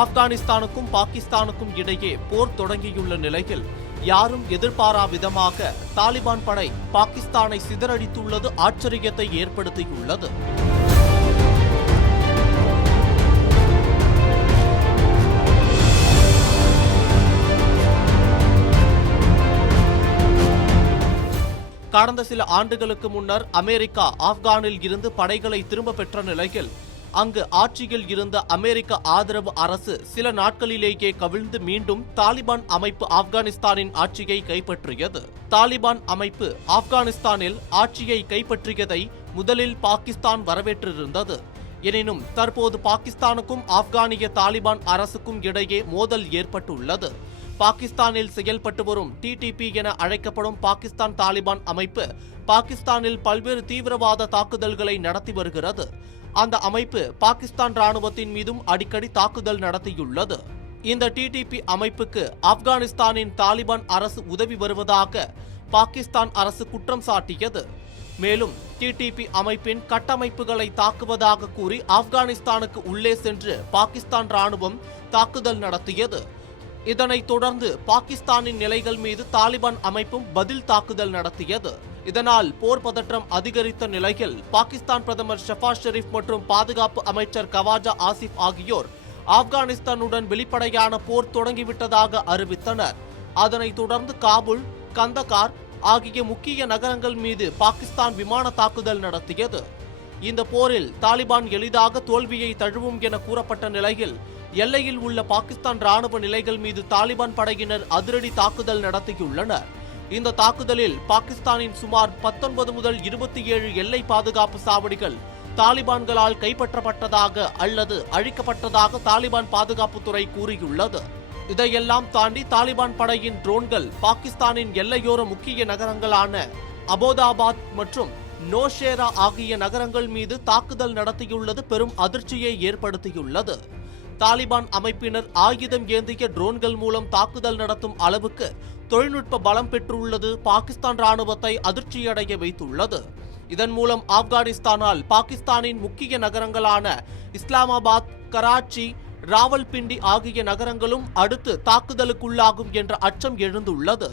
ஆப்கானிஸ்தானுக்கும் பாகிஸ்தானுக்கும் இடையே போர் தொடங்கியுள்ள நிலையில் யாரும் எதிர்பாரா விதமாக தாலிபான் படை பாகிஸ்தானை சிதறடித்துள்ளது ஆச்சரியத்தை ஏற்படுத்தியுள்ளது. கடந்த சில ஆண்டுகளுக்கு முன்னர் அமெரிக்கா ஆப்கானில் இருந்து படைகளை திரும்ப பெற்ற நிலையில் அங்கு ஆட்சியில் இருந்த அமெரிக்க ஆதரவு அரசு சில நாட்களிலேயே கவிழ்ந்து மீண்டும் தாலிபான் அமைப்பு ஆப்கானிஸ்தானின் ஆட்சியை கைப்பற்றியது. தாலிபான் அமைப்பு ஆப்கானிஸ்தானில் ஆட்சியை கைப்பற்றியதை முதலில் பாகிஸ்தான் வரவேற்றிருந்தது. எனினும் தற்போது பாகிஸ்தானுக்கும் ஆப்கானிய தாலிபான் அரசுக்கும் இடையே மோதல் ஏற்பட்டுள்ளது. பாகிஸ்தானில் செயல்பட்டு வரும் டிடிபி என அழைக்கப்படும் பாகிஸ்தான் தாலிபான் அமைப்பு பாகிஸ்தானில் பல்வேறு தீவிரவாத தாக்குதல்களை நடத்தி வருகிறது. அந்த அமைப்பு பாகிஸ்தான் ராணுவத்தின் மீதும் அடிக்கடி தாக்குதல் நடத்தியுள்ளது. இந்த டிடிபி அமைப்புக்கு ஆப்கானிஸ்தானின் தாலிபான் அரசு உதவி வருவதாக பாகிஸ்தான் அரசு குற்றம் சாட்டியது. மேலும் டிடிபி அமைப்பின் கட்டமைப்புகளை தாக்குவதாக கூறி ஆப்கானிஸ்தானுக்கு உள்ளே சென்று பாகிஸ்தான் ராணுவம் தாக்குதல் நடத்தியது. இதனைத் தொடர்ந்து பாகிஸ்தானின் நிலைகள் மீது தாலிபான் அமைப்பும் பதில் தாக்குதல் நடத்தியது. இதனால் போர் பதற்றம் அதிகரித்த நிலையில் பாகிஸ்தான் பிரதமர் ஷெபாஸ் ஷெரீப் மற்றும் பாதுகாப்பு அமைச்சர் கவாஜா ஆசிப் ஆகியோர் ஆப்கானிஸ்தானுடன் வெளிப்படையான போர் தொடங்கிவிட்டதாக அறிவித்தனர். அதனைத் தொடர்ந்து காபூல், கந்தகார் ஆகிய முக்கிய நகரங்கள் மீது பாகிஸ்தான் விமான தாக்குதல் நடத்தியது. இந்த போரில் தாலிபான் எளிதாக தோல்வியை தழுவும் என கூறப்பட்ட நிலையில் எல்லையில் உள்ள பாகிஸ்தான் ராணுவ நிலைகள் மீது தாலிபான் படையினர் அதிரடி தாக்குதல் நடத்தியுள்ளனர். இந்த தாக்குதலில் பாகிஸ்தானின் சுமார் 19 முதல் 27 எல்லை பாதுகாப்பு சாவடிகள் தாலிபான்களால் கைப்பற்றப்பட்டதாக அல்லது அழிக்கப்பட்டதாக தாலிபான் பாதுகாப்புத்துறை கூறியுள்ளது. இதையெல்லாம் தாண்டி தாலிபான் படையின் ட்ரோன்கள் பாகிஸ்தானின் எல்லையோர முக்கிய நகரங்களான அபோதாபாத் மற்றும் நோஷேரா ஆகிய நகரங்கள் மீது தாக்குதல் நடத்தியுள்ளது பெரும் அதிர்ச்சியை ஏற்படுத்தியுள்ளது. தாலிபான் அமைப்பினர் ஆயுதம் ஏந்திய ட்ரோன்கள் மூலம் தாக்குதல் நடத்தும் அளவுக்கு தொழில்நுட்ப பலம் பெற்றுள்ளது பாகிஸ்தான் ராணுவத்தை அதிர்ச்சியடைய வைத்துள்ளது. இதன் மூலம் ஆப்கானிஸ்தானால் பாகிஸ்தானின் முக்கிய நகரங்களான இஸ்லாமாபாத், கராச்சி, ராவல்பிண்டி ஆகிய நகரங்களும் அடுத்து தாக்குதலுக்குள்ளாகும் என்ற அச்சம் எழுந்துள்ளது.